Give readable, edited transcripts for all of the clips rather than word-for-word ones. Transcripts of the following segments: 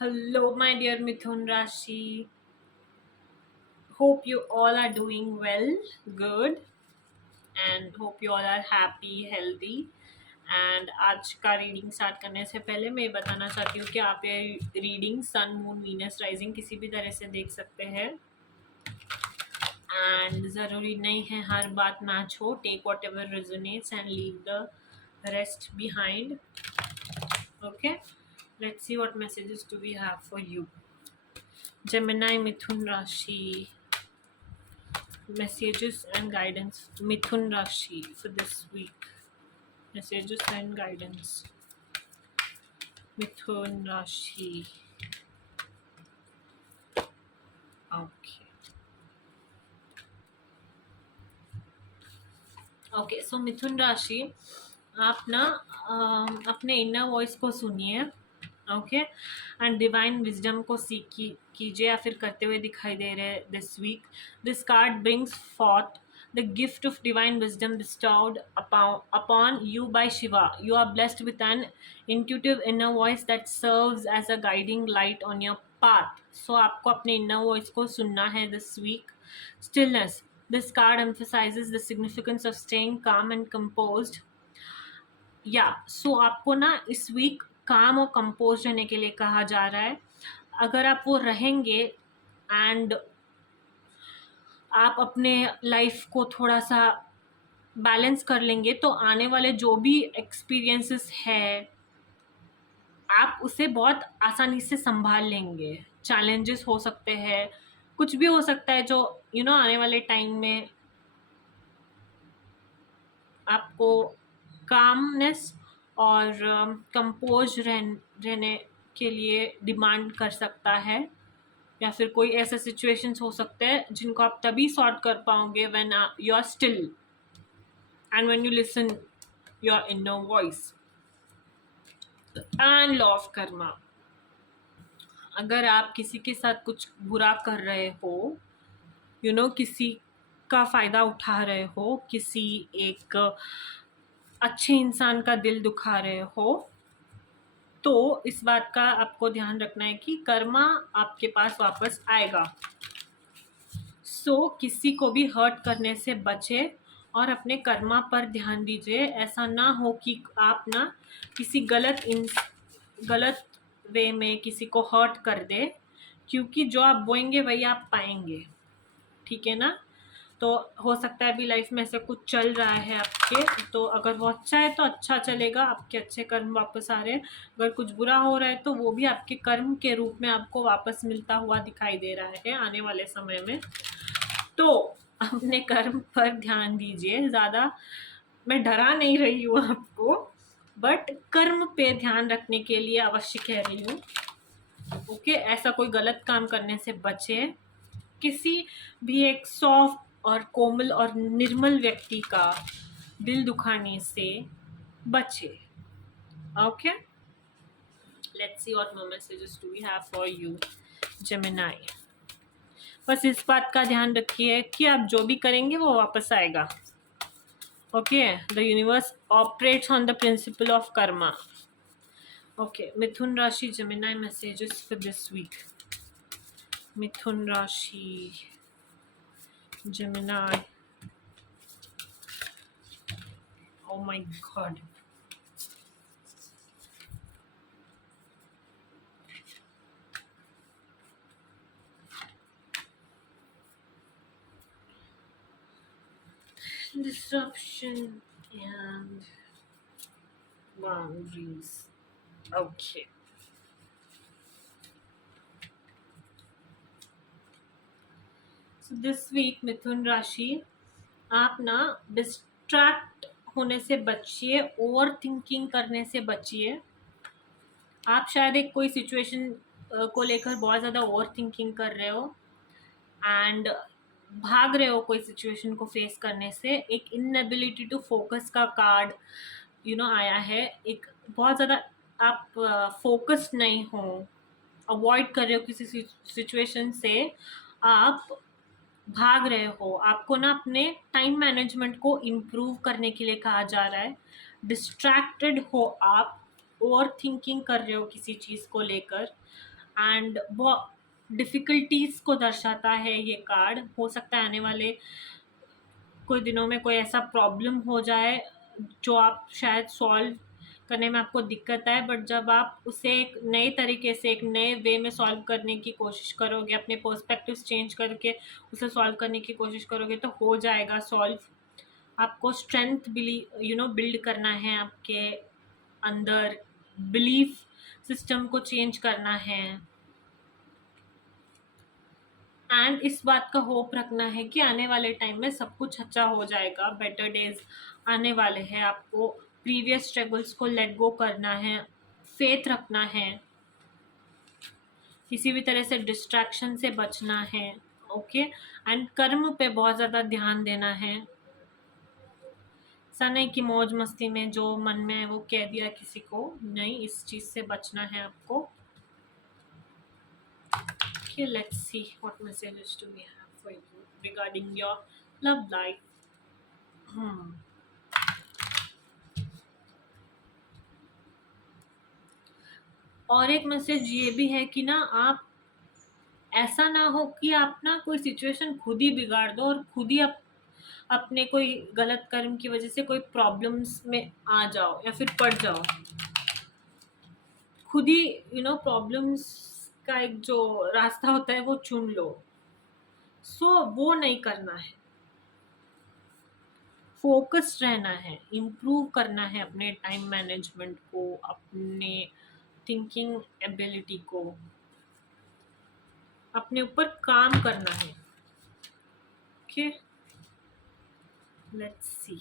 Hello, my dear Mithun Rashi. Hope you all are doing well, good, and hope you all are happy, healthy. And आज का reading start करने से पहले मैं ये बताना चाहती हूँ कि आप ये reading sun moon Venus rising किसी भी तरह से देख सकते हैं एंड ज़रूरी नहीं है हर बात मैच हो. Take whatever resonates and leave the rest behind. Okay, let's see what messages do we have for you. Gemini, Mithun Rashi. Messages and guidance. Mithun Rashi for this week. Messages and guidance. Mithun Rashi. Okay. Okay, so Mithun Rashi, आप ना अपने inner voice को सुनिए. Okay, and divine wisdom को सीख कीजिए या फिर करते हुए दिखाई दे रहे हैं this week. This card brings forth the gift of divine wisdom bestowed upon you by Shiva. You are blessed with an intuitive inner voice that serves as a guiding light on your path. So आपको अपने inner voice को सुनना है this week. Stillness. This card emphasizes the significance of staying calm and composed. सो आपको ना इस week काम और कंपोज रहने के लिए कहा जा रहा है. अगर आप वो रहेंगे एंड आप अपने लाइफ को थोड़ा सा बैलेंस कर लेंगे तो आने वाले जो भी एक्सपीरियंसेस है आप उसे बहुत आसानी से संभाल लेंगे. चैलेंजेस हो सकते हैं, कुछ भी हो सकता है जो आने वाले टाइम में आपको कामनेस और कंपोज रहने के लिए डिमांड कर सकता है. या फिर कोई ऐसे सिचुएशंस हो सकते हैं जिनको आप तभी सॉर्ट कर पाओगे when you are still and when you listen your inner voice. And law of karma. अगर आप किसी के साथ कुछ बुरा कर रहे हो, किसी का फ़ायदा उठा रहे हो, किसी एक अच्छे इंसान का दिल दुखा रहे हो, तो इस बात का आपको ध्यान रखना है कि कर्मा आपके पास वापस आएगा. किसी को भी हर्ट करने से बचे और अपने कर्मा पर ध्यान दीजिए. ऐसा ना हो कि आप ना किसी गलत वे में किसी को हर्ट कर दे, क्योंकि जो आप बोएंगे वही आप पाएंगे. ठीक है ना. तो हो सकता है अभी लाइफ में ऐसा कुछ चल रहा है आपके, तो अगर वो अच्छा है तो अच्छा चलेगा, आपके अच्छे कर्म वापस आ रहे हैं. अगर कुछ बुरा हो रहा है तो वो भी आपके कर्म के रूप में आपको वापस मिलता हुआ दिखाई दे रहा है आने वाले समय में. तो अपने कर्म पर ध्यान दीजिए. ज़्यादा मैं डरा नहीं रही हूँ आपको, बट कर्म पे ध्यान रखने के लिए अवश्य कह रही हूँ. ओके, ऐसा कोई गलत काम करने से बचे. किसी भी एक सॉफ्ट और कोमल और निर्मल व्यक्ति का दिल दुखाने से बचे. Okay, let's see what more messages do we have for you Gemini. बस इस बात का ध्यान रखिए कि आप जो भी करेंगे वो वापस आएगा. Okay, the universe operates on the principle of karma. Okay, मिथुन राशि Gemini messages for this week. मिथुन राशि Gemini. Oh my god. Disruption and boundaries. Okay. So this week मिथुन राशि, आप ना डिस्ट्रैक्ट होने से बचिए, ओवर थिंकिंग करने से बचिए. आप शायद एक कोई सिचुएशन को लेकर बहुत ज़्यादा ओवर थिंकिंग कर रहे हो एंड भाग रहे हो कोई सिचुएशन को फेस करने से. एक इनएबिलिटी टू फोकस का कार्ड आया है. एक बहुत ज़्यादा आप फोकस्ड नहीं हो, अवॉइड कर रहे हो किसी सिचुएशन से, आप भाग रहे हो. आपको ना अपने टाइम मैनेजमेंट को इम्प्रूव करने के लिए कहा जा रहा है. डिस्ट्रैक्टेड हो आप, ओवर थिंकिंग कर रहे हो किसी चीज़ को लेकर एंड बहुत डिफ़िकल्टीज़ को दर्शाता है ये कार्ड। हो सकता है आने वाले कुछ दिनों में कोई ऐसा प्रॉब्लम हो जाए जो आप शायद सॉल्व करने में आपको दिक्कत आए, बट जब आप उसे एक नए तरीके से, एक नए वे में सॉल्व करने की कोशिश करोगे, अपने पर्सपेक्टिव्स चेंज करके उसे सॉल्व करने की कोशिश करोगे तो हो जाएगा सॉल्व। आपको स्ट्रेंथ बिल्ड करना है, आपके अंदर बिलीफ सिस्टम को चेंज करना है, एंड इस बात का होप रखना है कि आने वाले टाइम में सब कुछ अच्छा हो जाएगा, बेटर डेज आने वाले हैं। आपको प्रीवियस स्ट्रगल्स को लेट गो करना है, फेथ रखना है, किसी भी तरह से डिस्ट्रैक्शन से बचना है। ओके, एंड कर्म पे बहुत ज़्यादा ध्यान देना है। ऐसा नहीं कि मौज मस्ती में जो मन में है वो कह दिया किसी को, नहीं, इस चीज़ से बचना है आपको। Okay, let's see what messages do we have for you regarding your love life. और एक मैसेज ये भी है कि ना, आप ऐसा ना हो कि आप ना कोई सिचुएशन खुद ही बिगाड़ दो और खुद ही अपने कोई गलत कर्म की वजह से कोई प्रॉब्लम्स में आ जाओ या फिर पड़ जाओ। खुद ही प्रॉब्लम्स का एक जो रास्ता होता है वो चुन लो। वो नहीं करना है, फोकस्ड रहना है, इम्प्रूव करना है अपने टाइम मैनेजमेंट को, अपने थिंकिंग एबिलिटी को, अपने ऊपर काम करना है। Okay, let's C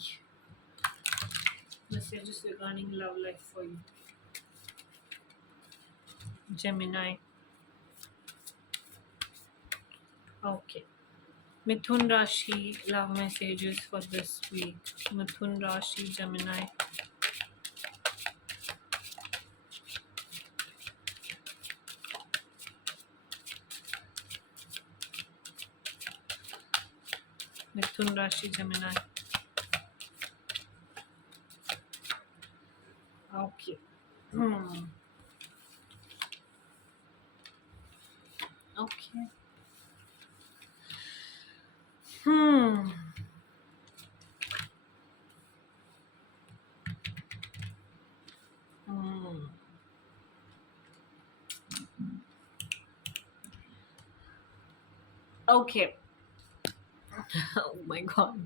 messages regarding love life for you, Gemini. Okay, Mithun Rashi love messages for this week. Mithun Rashi, Gemini. Mithun Rashi, Gemini. Okay. Okay. Okay. Oh my God.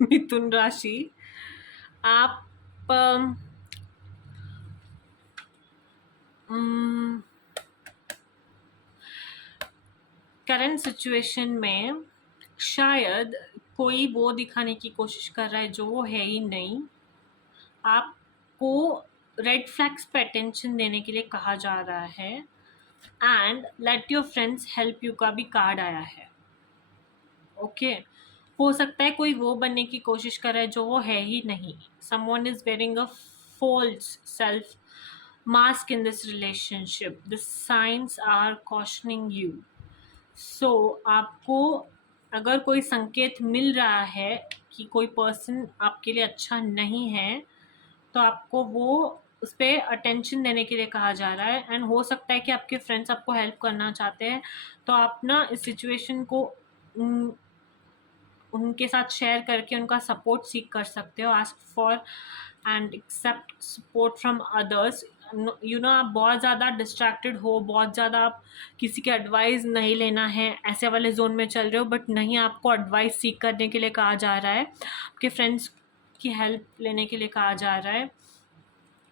मिथुन राशि, आप current situation में शायद कोई वो दिखाने की कोशिश कर रहा है जो वो है ही नहीं। आपको रेड फ्लैग्स पे अटेंशन देने के लिए कहा जा रहा है, and let your friends help you का भी कार्ड आया है। ओके, हो सकता है कोई वो बनने की कोशिश कर रहा है जो वो है ही नहीं। Someone is wearing a false self mask in this relationship. The signs are cautioning you. So आपको अगर कोई संकेत मिल रहा है कि कोई पर्सन आपके लिए अच्छा नहीं है, तो आपको वो उस पर अटेंशन देने के लिए कहा जा रहा है। एंड हो सकता है कि आपके फ्रेंड्स आपको हेल्प करना चाहते हैं, तो आप ना इस सिचुएशन को उनके साथ शेयर करके उनका सपोर्ट सीख कर सकते हो। Ask for and accept support from others. आप बहुत ज़्यादा डिस्ट्रैक्टेड हो, बहुत ज़्यादा आप किसी के एडवाइस नहीं लेना है, ऐसे वाले जोन में चल रहे हो, बट नहीं, आपको एडवाइस सीख करने के लिए कहा जा रहा है, आपके फ्रेंड्स की हेल्प लेने के लिए कहा जा रहा है,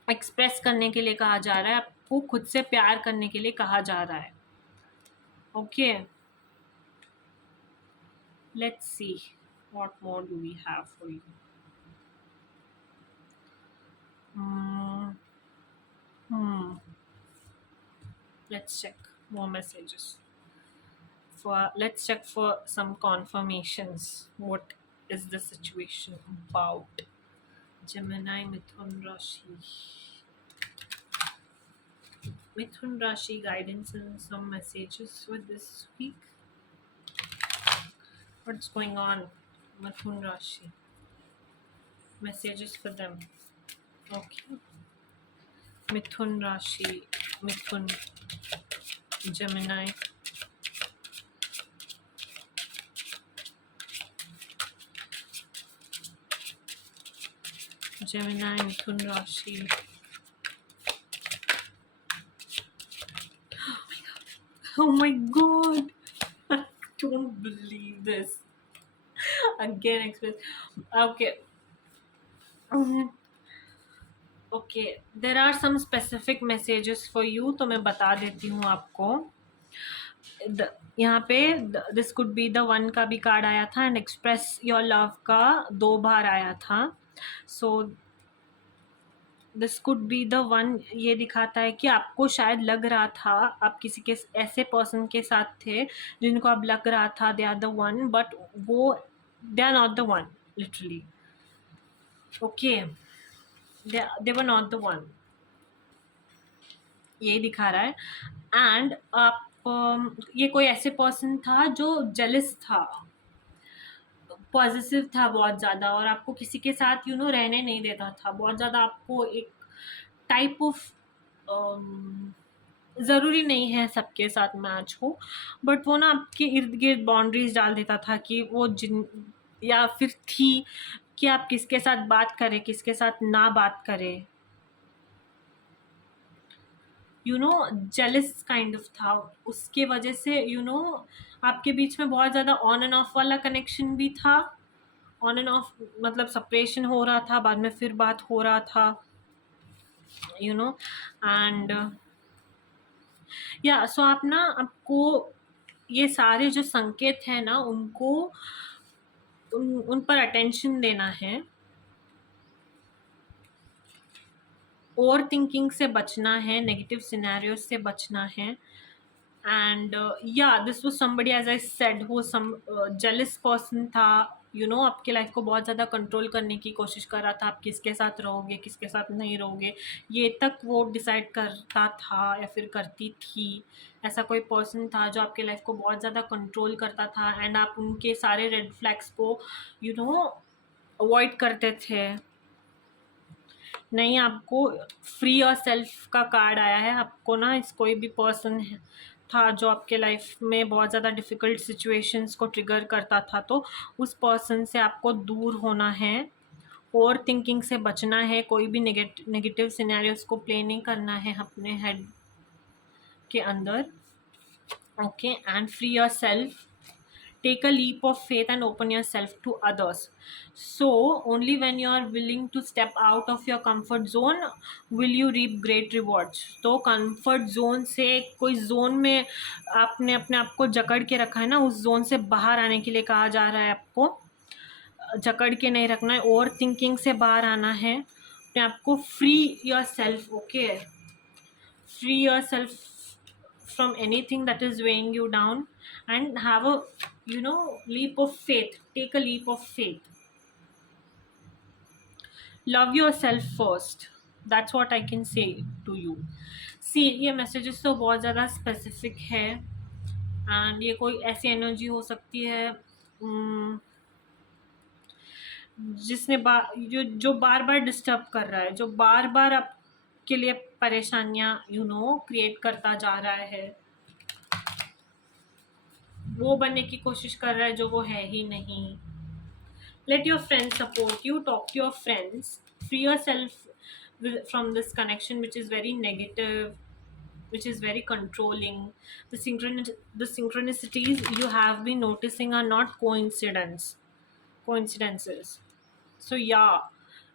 एक्सप्रेस करने के लिए कहा जा रहा है, आपको खुद से प्यार करने के लिए कहा जा रहा है। Okay, let's see what more do we have for you. Let's check more messages. Let's check for some confirmations. What is the situation about? Gemini, Mithun Rashi. Mithun Rashi guidance and some messages for this week. What's going on, Mithun Rashi? Messages for them. Okay. Mithun Rashi, Mithun. Gemini. Gemini, Mithun Rashi. Oh my god! I don't believe this. Again, express. Okay. Okay, there are some specific messages for you, तो मैं बता देती हूँ आपको। यहाँ पे this could be the one का भी कार्ड आया था, एंड एक्सप्रेस योर लव का 2 बार आया था। So this could be the one, ये दिखाता है कि आपको शायद लग रहा था आप किसी के ऐसे पर्सन के साथ थे जिनको आप लग रहा था they are the one, but वो they are not the one, literally. Okay, they were not the one, ये दिखा रहा है। एंड आप ये कोई ऐसे पर्सन था जो जेलस था, पॉजिटिव था बहुत ज़्यादा, और आपको किसी के साथ रहने नहीं देता था बहुत ज़्यादा। आपको एक टाइप ऑफ, ज़रूरी नहीं है सबके साथ मैच हो, बट वो ना आपके इर्द गिर्द बाउंड्रीज डाल देता था कि वो जिन, या फिर थी कि आप किसके साथ बात करें किसके साथ ना बात करें, जेलस काइंड ऑफ था। उसके वजह से आपके बीच में बहुत ज़्यादा ऑन एंड ऑफ वाला कनेक्शन भी था। ऑन एंड ऑफ मतलब सेपरेशन हो रहा था, बाद में फिर बात हो रहा था, एंड या सो आप ना, आपको ये सारे जो संकेत हैं ना, उनको उन पर अटेंशन देना है। ओवर थिंकिंग से बचना है, नेगेटिव सिनेरियो से बचना है। And this was somebody, as I said, वो जेलस पर्सन था, आपके लाइफ को बहुत ज़्यादा कंट्रोल करने की कोशिश कर रहा था। आप किसके साथ रहोगे किसके साथ नहीं रहोगे, ये तक वो डिसाइड करता था या फिर करती थी। ऐसा कोई पर्सन था जो आपके लाइफ को बहुत ज़्यादा कंट्रोल करता था, एंड आप उनके सारे रेड फ्लैग्स को अवॉइड करते थे। नहीं, आपको फ्री और सेल्फ का कार्ड आया है। आपको ना, इस कोई भी पर्सन था जो आपके लाइफ में बहुत ज़्यादा डिफ़िकल्ट सिचुएशंस को ट्रिगर करता था, तो उस पर्सन से आपको दूर होना है, ओवर थिंकिंग से बचना है, कोई भी नेगेटिव सिनेरियोस को प्ले नहीं करना है अपने हेड के अंदर। Okay, and free your self, take a leap of faith and open yourself to others. So only when you are willing to step out of your comfort zone will you reap great rewards. तो comfort zone से, कोई zone में आपने अपने आप को जकड़ के रखा है ना, उस zone से बाहर आने के लिए कहा जा रहा है। आपको जकड़ के नहीं रखना है, ओवर थिंकिंग से बाहर आना है, अपने आप को free your self. Okay, free yourself from anything that is weighing you down, and have a leap of faith. Take a leap of faith. Love yourself first. That's what I can say to you. See, ये messages तो बहुत ज़्यादा specific है, and ये कोई ऐसी energy हो सकती है जिसने जो बार बार डिस्टर्ब कर रहा है, जो बार बार आपके लिए परेशानियां क्रिएट करता जा रहा है, वो बनने की कोशिश कर रहा है जो वो है ही नहीं। Let your friends support you. Talk to your friends. Free yourself from this connection, which is very negative, which is very controlling. The synchronicities you have been noticing are not coincidences. So yeah,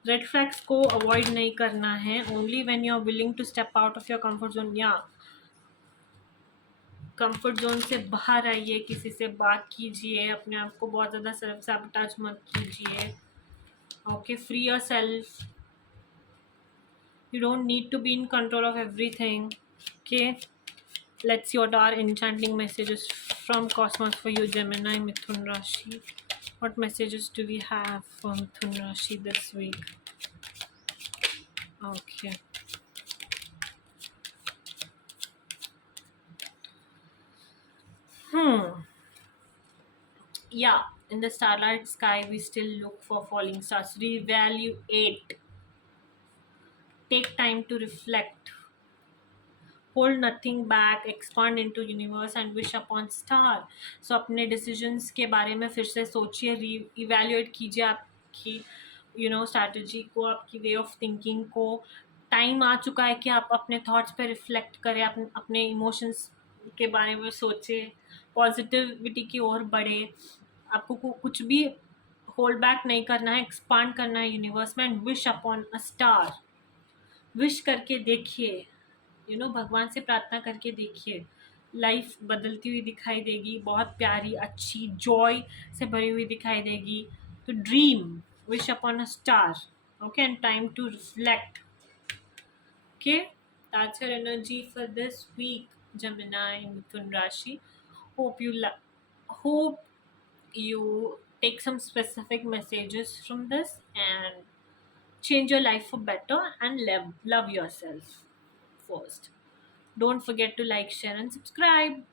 red flags को avoid नहीं करना है. Only when you are willing to step out of your comfort zone. Yeah, comfort zone से बाहर आइए, किसी से बात कीजिए, अपने आप को बहुत ज़्यादा सेल्फ सैबोटेज मत कीजिए। Okay, free yourself, you don't need to be in control of everything. Okay, let's see what are enchanting messages from cosmos for you, Gemini, Mithun Rashi. What messages do we have for Mithun Rashi this week? Okay. Yeah, in the starlight sky we still look for falling stars. Reevaluate. Take time to reflect. Hold nothing back, expand into universe and wish upon star. So अपने decisions के बारे में फिर से सोचिए, री evaluate कीजिए आपकी स्ट्रैटेजी को, आपकी वे ऑफ थिंकिंग को। टाइम आ चुका है कि आप अपने थॉट्स पे रिफ्लेक्ट करें, अपने इमोशंस के बारे में सोचें, पॉजिटिविटी की ओर बढ़े। आपको कुछ भी होल्ड बैक नहीं करना है, एक्सपांड करना है यूनिवर्स में and wish upon a star. Wish करके देखिए, भगवान से प्रार्थना करके देखिए, लाइफ बदलती हुई दिखाई देगी, बहुत प्यारी, अच्छी, जॉय से भरी हुई दिखाई देगी। तो dream, wish upon a star. Okay, and time to reflect. Okay, that's your energy for this week, Gemini Mithun Rashi. Hope hope you take some specific messages from this and change your life for better and love yourself first. Don't forget to like, share, and subscribe.